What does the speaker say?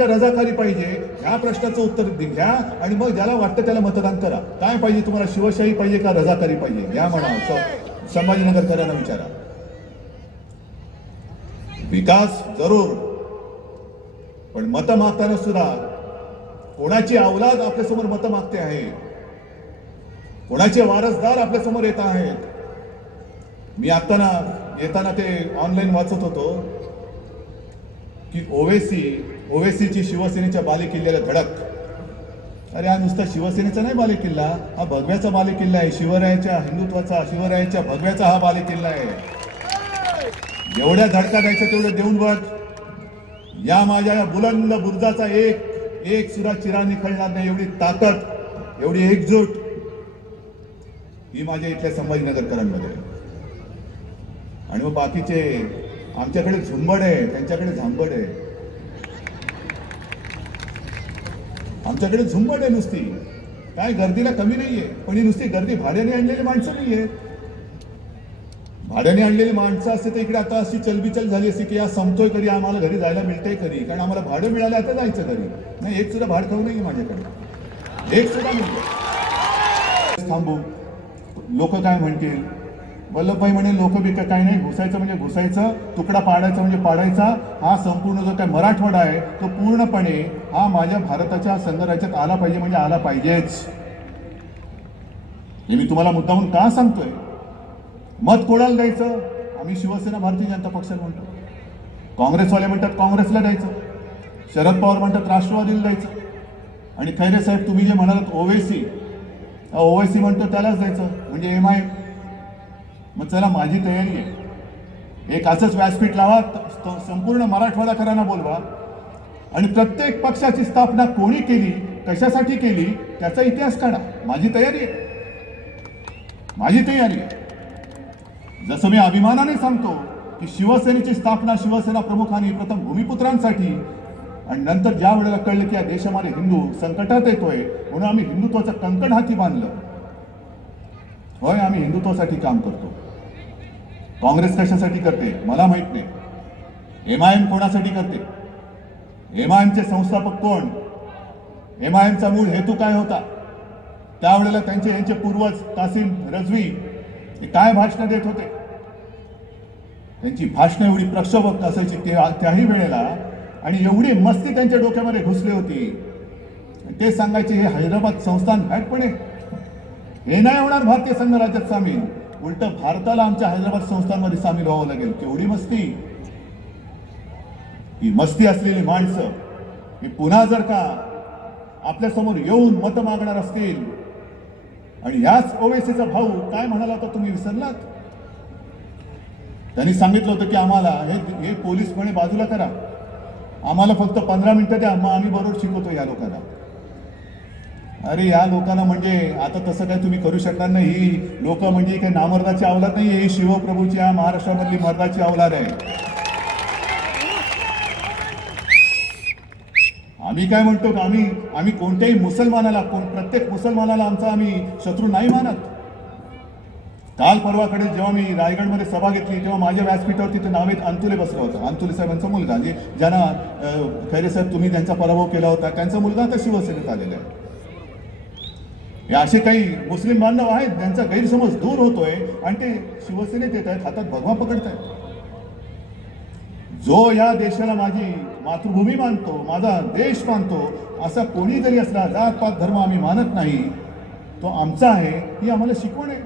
रजाकारी पाहिजे ह्या प्रश्नाचं उत्तर घ्या आणि मग ज्याला वाटतं त्याला मतदान करा। काय पाहिजे तुम्हाला, शिवशाही पाहिजे का रजाकारी पाहिजे या म्हणा, संभाजीनगरकरांना विचारा। विकास जरूर, पण मतं मागताना सुद्धा कोणाची औलाद आपल्या समोर मतं मागते आहे, कोणाचे वारसदार आपल्या समोर येत आहेत। मी आता येताना ते ऑनलाईन वाचत होतो की ओवेसीची शिवसेनेच्या बालेकिल्ल्याला धडक। अरे हा नुसता शिवसेनेचा नाही बालेकिल्ला, हा भगव्याचा बालेकिल्ला आहे, शिवरायाच्या हिंदुत्वाचा, शिवरायाच्या भगव्याचा हा बालेकिल्ला आहे। एवढ्या धडका द्यायचं तेवढं देऊन बघ, या माझ्या या बुलंद बुर्जाचा एक सुद्धा चिरा निखळणार नाही, एवढी ताकद, एवढी एकजूट ही माझ्या इथल्या संभाजीनगरकरांमध्ये। आणि मग बाकीचे आमच्याकडे झुंबड आहे, त्यांच्याकडे झांबड आहे। आमच्याकडे झुंबड आहे नुसती, काय गर्दीला कमी नाहीये, पण ही नुसती गर्दी भाड्याने आणलेली माणसं नाहीये। भाड्याने आणलेली माणसं असते तर इकडे आता अशी चलबिचल झाली असती की या संपतोय कधी, आम्हाला घरी जायला मिळतंय कधी, कारण आम्हाला भाडं मिळालं आता जायचं घरी। नाही, एक सुद्धा भाड खाऊ नाहीये माझ्याकडे, एक सुद्धा नाही। थांबू, लोक काय म्हणतील, वल्लभभाई म्हणे लोक बी काय नाही, घुसायचं म्हणजे घुसायचं, तुकडा पाडायचा म्हणजे पाडायचा। हा संपूर्ण जो काय मराठवाडा आहे तो पूर्णपणे हा माझ्या भारताच्या संघराज्यात आला पाहिजे, म्हणजे आला पाहिजेच। हे मी तुम्हाला मुद्दामून का सांगतोय। मत कोणाला द्यायचं, आम्ही शिवसेना भारतीय जनता पक्षाला म्हणतो, काँग्रेसवाले म्हणतात काँग्रेसला द्यायचं, शरद पवार म्हणतात राष्ट्रवादीला द्यायचं, आणि खैरे साहेब तुम्ही जे म्हणालात ओवेसी म्हणतो त्यालाच द्यायचं, म्हणजे MI। मग चला, माझी तयारी आहे, एक असंच व्यासपीठ लावा, संपूर्ण मराठवाडाकरांना बोलवा आणि प्रत्येक पक्षाची स्थापना कोणी केली, कशासाठी केली त्याचा इतिहास काढा। माझी तयारी आहे। जसं मी अभिमानाने सांगतो की शिवसेनेची स्थापना शिवसेना प्रमुखांनी प्रथम भूमिपुत्रांसाठी, आणि नंतर ज्या वेळेला कळलं की या देशामध्ये हिंदू संकटात येतोय म्हणून आम्ही हिंदुत्वाचं कंकण हाती बांधलं। होय, आम्ही हिंदुत्वासाठी काम करतो। काँग्रेस कशासाठी करते मला माहित नाही, MIM कोणासाठी करते, MIMचे संस्थापक कोण, MIMचा मूळ हेतू काय होता, त्यावेळेला यांचे पूर्वज कासिम रजवी काय भाषणं देत होते, त्यांची भाषणं एवढी प्रक्षोभक असायची त्याही वेळेला, आणि एवढी मस्ती त्यांच्या डोक्यामध्ये घुसली होती, ते सांगायचे हे हैदराबाद संस्थान हॅकपणे हे नाही होणार भारतीय संघ राज्यात सामील, उलट भारताला आमच्या हैदराबाद संस्थांमध्ये सामील व्हावं लागेल। केवढी मस्ती, ही मस्ती असलेली माणसं ही पुन्हा जर का आपल्या समोर येऊन मत मागणार असतील, आणि याच ओवेसीचा भाऊ काय म्हणाला होता तुम्ही विसरलात, त्यांनी सांगितलं होतं की आम्हाला हे पोलीसपणे बाजूला करा, आम्हाला फक्त 15 मिनिटं द्या, मग आम्ही बरोबर शिकवतो या लोकांना। अरे या लोकांना म्हणजे आता तसं काय तुम्ही करू शकणार नाही, ही लोक म्हणजे काही नामर्दाची अवलाद नाही, ही शिवप्रभूची या महाराष्ट्रामधली मर्दाची अवलाद आहे। आम्ही काय म्हणतो का आम्ही कोणत्याही मुसलमानाला, प्रत्येक मुसलमानाला आमचा आम्ही शत्रू नाही मानत। काल परवाकडे जेव्हा मी रायगडमध्ये सभा घेतली तेव्हा माझ्या व्यासपीठावरती ते नावेत अंतुले बसला होता, अंतुले साहेबांचा मुलगा, ज्यांना खैरे साहेब तुम्ही त्यांचा पराभव केला होता, त्यांचा मुलगा आता शिवसेनेत आलेला आहे। हे असे काही मुस्लिम बांधव आहेत ज्यांचा गैरसमज दूर होतोय आणि ते शिवसेनेत येत आहेत, हातात भगवा पकडत आहेत। जो या देशाला माझी मातृभूमी मानतो, माझा देश मानतो, असा कोणी जरी असला, जात पात धर्म आम्ही मानत नाही, तो आमचा आहे, ही आम्हाला शिकवण आहे।